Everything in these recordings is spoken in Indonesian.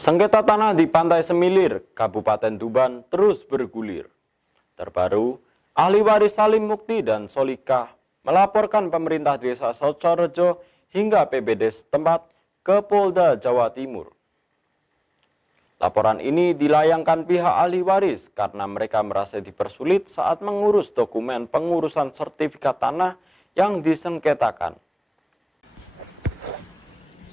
Sengketa tanah di Pantai Semilir, Kabupaten Tuban terus bergulir. Terbaru, ahli waris Salim Mukti dan Solikah melaporkan pemerintah desa Socorejo hingga PBD setempat ke Polda Jawa Timur. Laporan ini dilayangkan pihak ahli waris karena mereka merasa dipersulit saat mengurus dokumen pengurusan sertifikat tanah yang disengketakan.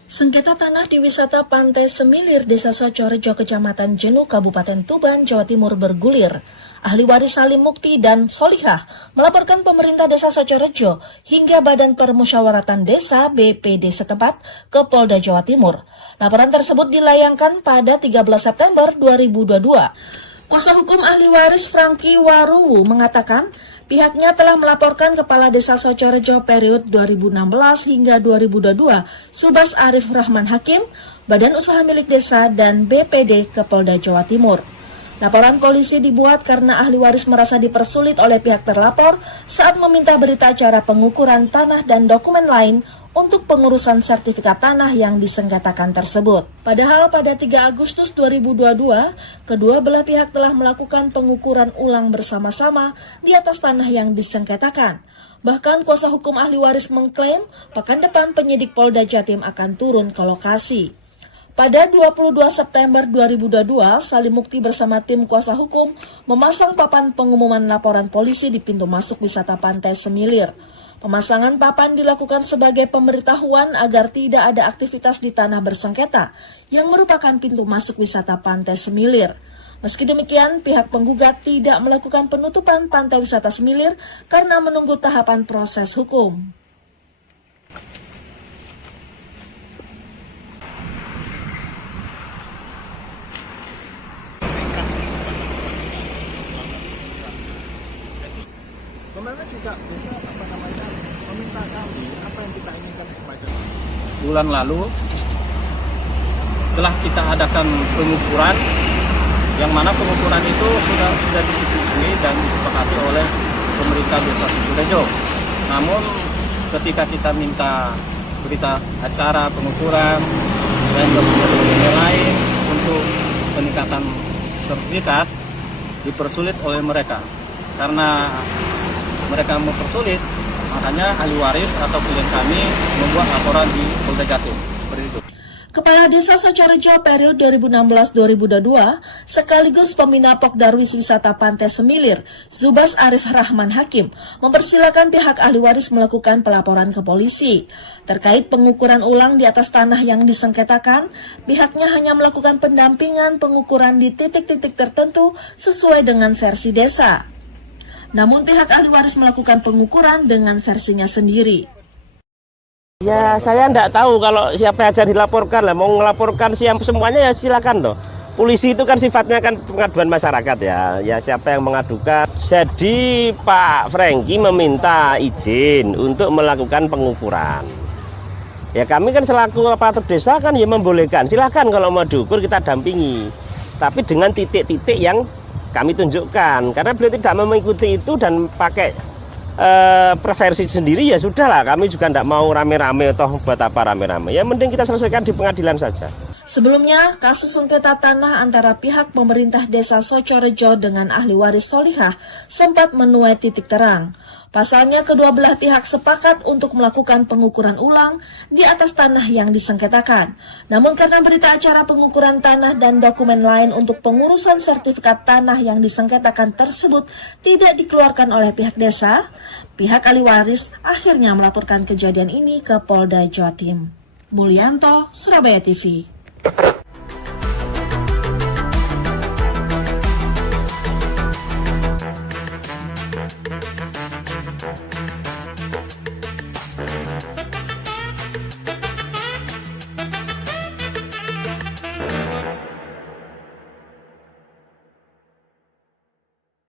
Sengketa tanah di wisata Pantai Semilir, Desa Socorejo, Kecamatan Jenu, Kabupaten Tuban, Jawa Timur bergulir. Ahli waris Salim Mukti dan Solikah melaporkan pemerintah Desa Socorejo hingga Badan Permusyawaratan Desa BPD setempat ke Polda Jawa Timur. Laporan tersebut dilayangkan pada 13 September 2022. Kuasa hukum ahli waris Franky Waruwu mengatakan pihaknya telah melaporkan Kepala Desa Socorejo periode 2016 hingga 2022, Subas Arif Rahman Hakim, Badan Usaha Milik Desa, dan BPD ke Polda Jawa Timur. Laporan polisi dibuat karena ahli waris merasa dipersulit oleh pihak terlapor saat meminta berita acara pengukuran tanah dan dokumen lain untuk pengurusan sertifikat tanah yang disengketakan tersebut. Padahal pada 3 Agustus 2022, kedua belah pihak telah melakukan pengukuran ulang bersama-sama di atas tanah yang disengketakan. Bahkan kuasa hukum ahli waris mengklaim pekan depan penyidik Polda Jatim akan turun ke lokasi. Pada 22 September 2022, Salim Mukti bersama tim kuasa hukum memasang papan pengumuman laporan polisi di pintu masuk wisata Pantai Semilir. Pemasangan papan dilakukan sebagai pemberitahuan agar tidak ada aktivitas di tanah bersengketa yang merupakan pintu masuk wisata Pantai Semilir. Meski demikian, pihak penggugat tidak melakukan penutupan Pantai Wisata Semilir karena menunggu tahapan proses hukum. Kemarin juga bisa meminta kami apa yang kita inginkan sebagai bulan lalu telah kita adakan pengukuran yang mana pengukuran itu sudah disetujui dan disepakati oleh pemerintah Desa Socorejo. Namun ketika kita minta berita acara pengukuran dan dokumen lain untuk peningkatan sertifikat dipersulit oleh mereka. Karena mereka mempersulit, makanya ahli waris atau klien kami membuat laporan di Polda Jatim. Seperti itu. Kepala Desa Socorejo periode 2016-2022 sekaligus pembina Pokdarwis Wisata Pantai Semilir, Subas Arif Rahman Hakim, mempersilakan pihak ahli waris melakukan pelaporan ke polisi. Terkait pengukuran ulang di atas tanah yang disengketakan, pihaknya hanya melakukan pendampingan pengukuran di titik-titik tertentu sesuai dengan versi desa. Namun pihak ahli waris melakukan pengukuran dengan versinya sendiri. Ya saya tidak tahu kalau siapa aja dilaporkan lah, mau melaporkan semuanya ya silakan toh. Polisi itu kan sifatnya kan pengaduan masyarakat ya, ya siapa yang mengadukan. Jadi Pak Franky meminta izin untuk melakukan pengukuran. Ya kami kan selaku aparatur desa kan ya membolehkan, silakan kalau mau diukur kita dampingi. Tapi dengan titik-titik yang kami tunjukkan, karena beliau tidak mengikuti itu dan pakai preferensi sendiri ya sudahlah, kami juga tidak mau rame-rame atau buat apa rame-rame, ya mending kita selesaikan di pengadilan saja. Sebelumnya, kasus sengketa tanah antara pihak pemerintah Desa Socorejo dengan ahli waris Solikah sempat menuai titik terang. Pasalnya, kedua belah pihak sepakat untuk melakukan pengukuran ulang di atas tanah yang disengketakan. Namun karena berita acara pengukuran tanah dan dokumen lain untuk pengurusan sertifikat tanah yang disengketakan tersebut tidak dikeluarkan oleh pihak desa, pihak ahli waris akhirnya melaporkan kejadian ini ke Polda Jatim. Mulyanto, Surabaya TV.